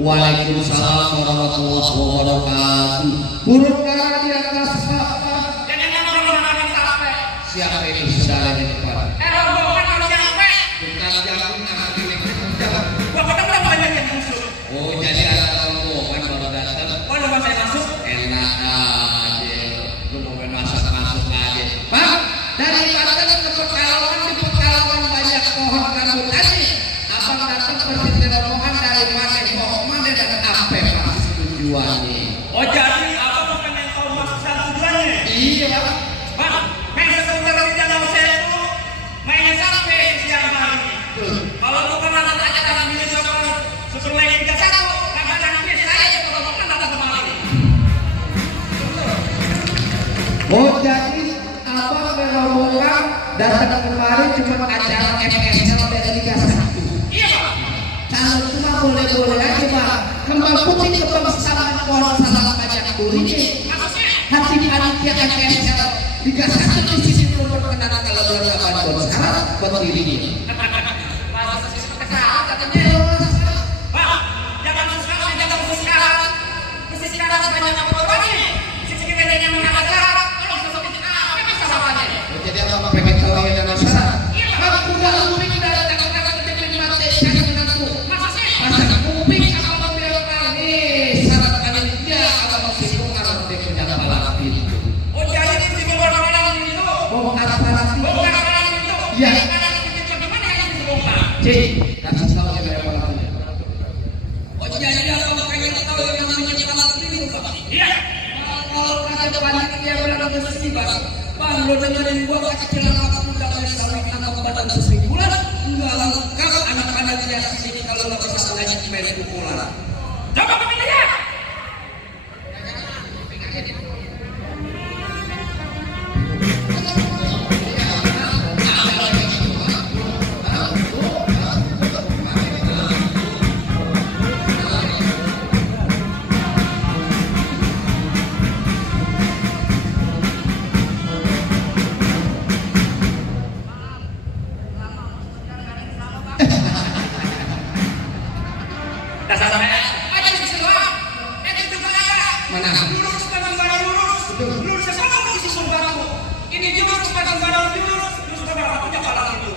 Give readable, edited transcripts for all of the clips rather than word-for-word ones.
Waalaikumsalam warahmatullahi wabarakatuh. Burung dara di atas papan. Siapa ini saudara di depan? Bukan jagung nanti oh jadi ada rombongan baru datang. Enak aja, lu mau masuk aja. Pak, dari Banten ke Pekalongan, di Pekalongan banyak pohon rambut tadi. Abang datang pergi rombongan dari mana dan apa Pak tujuannya? Oh jadi abang pengen tahu maksud tujuannya? Iya. Pak, main sebentar di dalam saya itu main sampai siang hari. Kalau bukan anak aja dalam ini super lagi 31, kadang-kadang saya kalau bukan datang kemari. Oh jadi abang rombongan datang kemarin cuma acara MSL dari Liga 1. Iya Pak. Kalau cuma boleh-boleh aja Pak. Kembang putih kebangsaan pohon salam pajak kuring. Hati panitia MSL Liga 1 di sisi berkenan kalau berlawan bonsar buat dirinya. Masa sih kesalahan katanya. Pak, jangan sekarang. Mesti sekarang banyak motor lagi. Sekiranya mengatakan kalau sesuatu apa kesalahannya? Jadi apa pengen tahu yang masalah? Aku udah kuping dari tangan-tangan kecil mati kan aku. Masa kuping apa membela kami? Syarat kami dia kalau masih kurang dia punya kepala pintu. Oh jadi di bawah itu. Oh kepala pintu. Iya. Bagaimana yang dibongkar? Cik, kasih tahu aja dari kepala pintu. Oh jadi apa pengen tahu yang namanya kepala pintu Pak? Iya. Kalau kata panitia berada di sini Bang, lo dengerin gua kecilan aku udah dari sawit anak badan sesuai bulan enggak lengkap anak-anak dia sini kalau nggak bisa belajar main pukulan. Coba kami lihat. Mana? Lurus pada barang lurus. Lurus sama posisi sumbaku. Ini jurus pada barang jurus. Lurus pada punya barang itu.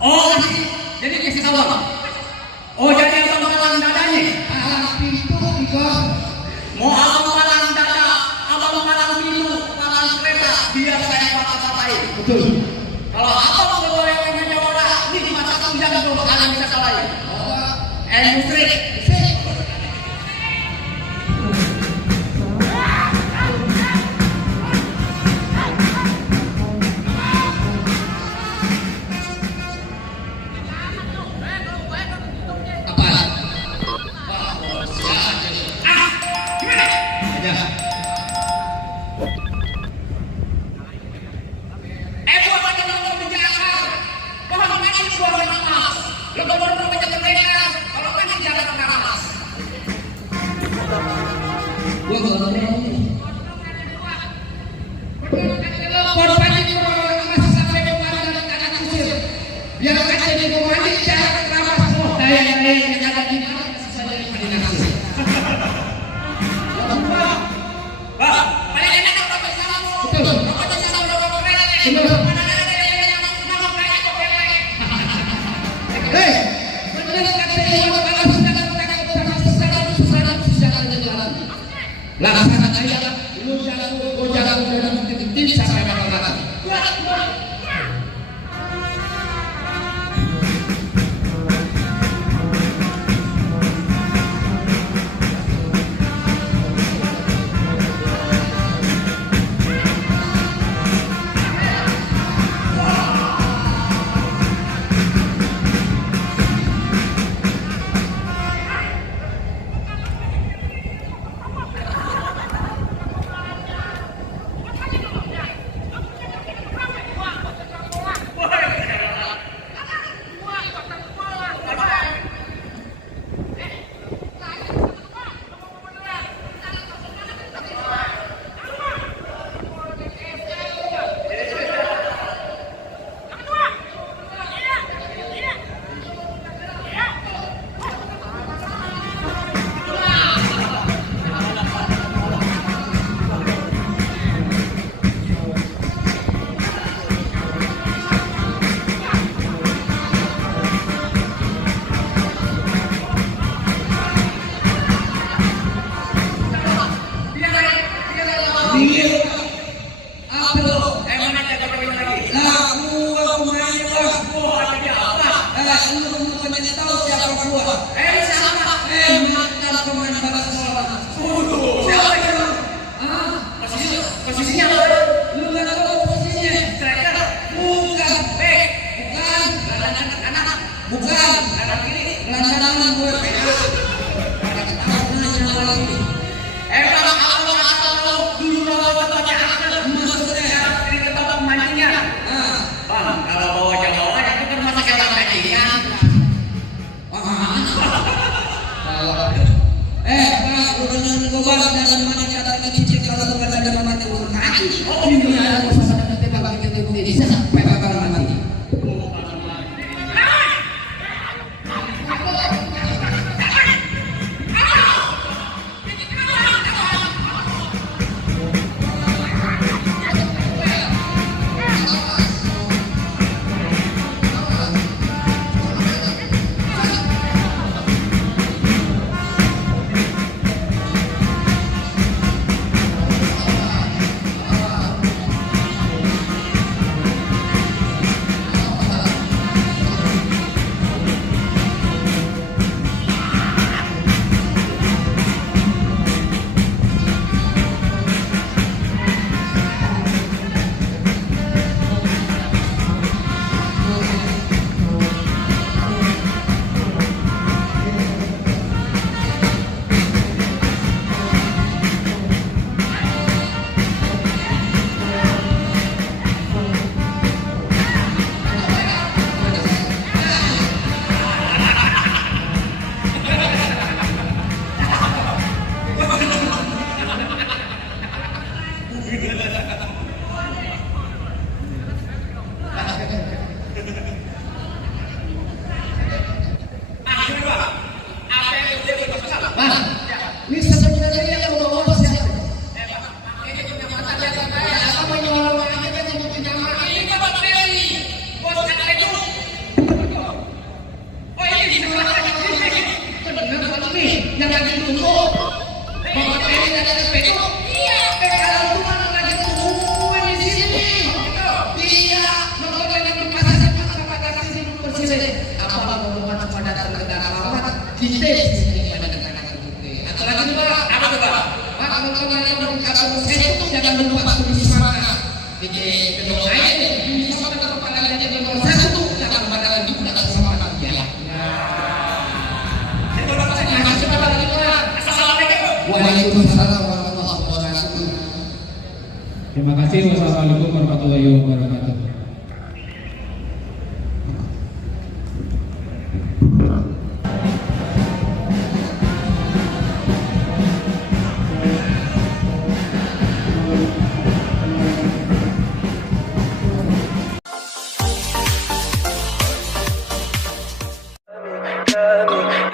Oh, jadi kasih tahu apa? Oh, jadi abang malang dadanya. Malang pintu ikut. Mau abang malang dada, abang malang pintu, malang kereta, biar saya patah-patahin. Betul. Kalau abang boleh pengen orang, ini di mata kamu jangan coba kalian bisa salahin. Musrik. Laksana ayat lu jangan titik sampai mana. semuanya tahu siapa gua. Siapa? Mantan pemain Barcelona. Siapa itu? Ah, Posisinya apa? lu nggak tahu posisinya? Striker. Bukan, Back. bukan, Gelandang kanan. bukan. Gelandang kiri. Gelandangan gue. Tahu nanya lagi. Kalau asal dulu lawannya Arsenal. Maksudnya, Ini ke babak mancingnya. ah, Bang, kalau bawa Jawa itu kan masa kita mancingnya. Pak, udah nunggu bang dan mana cara ngicip kalau bukan ada mati turun kaki. Ini aku sama kita bang kita bisa sampai bakal mati. Ini sebenarnya yang bawa siapa? Yang lagi nunggu Bapak Peri dan ada Pedo. Kalau lu mana lagi tungguin di sini. Iya, nonton yang di pasar apa kasih dulu bersih. Apa mau pada datang ke dalam apa? Kita sini pada datang ke atau lagi Pak, apa tuh Pak? Pak, kalau kalian mau kalau saya itu jangan lupa di sana. Di kedua lain di sana kalau kalian jadi nomor 1 jangan bakalan juga sama dia. Waalaikumsalam warahmatullahi wabarakatuh. Terima kasih. Wassalamualaikum warahmatullahi wabarakatuh.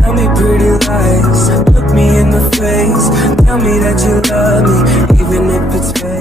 Tell me pretty lies, look me in the face. Tell me that you love me, even if it's fake.